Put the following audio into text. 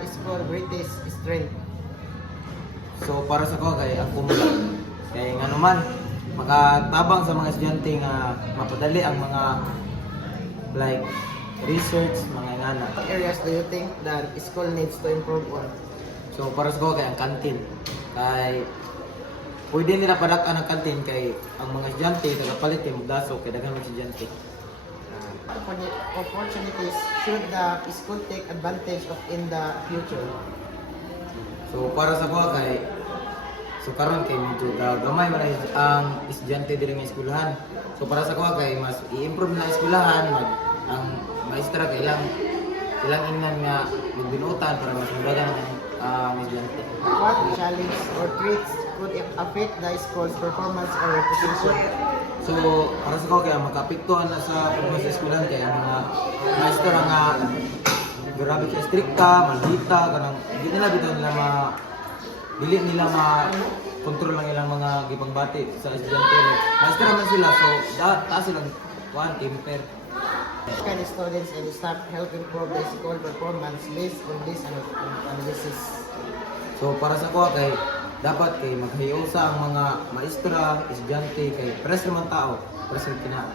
the school greatest strength? So para sa ko kay ang kumula kay nga naman makatabang sa mga estudyante nga mapadali ang mga like research mga ingana. What areas do you think that school needs to improve on? So para sa ko kay ang kantin kay pwede nila padak-an ang kantin kay ang mga estudyante tagapalit kay magdaso kay daghan mga estudyante. Opportunities should the school take advantage of in the future? So para sa ko kay so karon kay medyo gamay man ang estudyante diri nga eskwelahan. So para sa ko kay mas i-improve na eskwelahan ang maestra kay ilang ingnan nga magbinutan para mas magagang ang estudyante. What challenge or threats could affect the school's performance or reputation? So para sa ko kay makapektuhan na sa performance sa eskwelahan kay ang mga maestra nga grabe kay strikta, maldita kanang di nila bitaw nila dili nila ma-control lang ilang mga gipangbati sa estudyante. Maestra man sila, so taas silang temper. Can students and staff help improve the school performance based on this analysis? So para sa ko kay dapat kay maghiusa ang mga maestra, estudyante kay pares naman tao, pares kina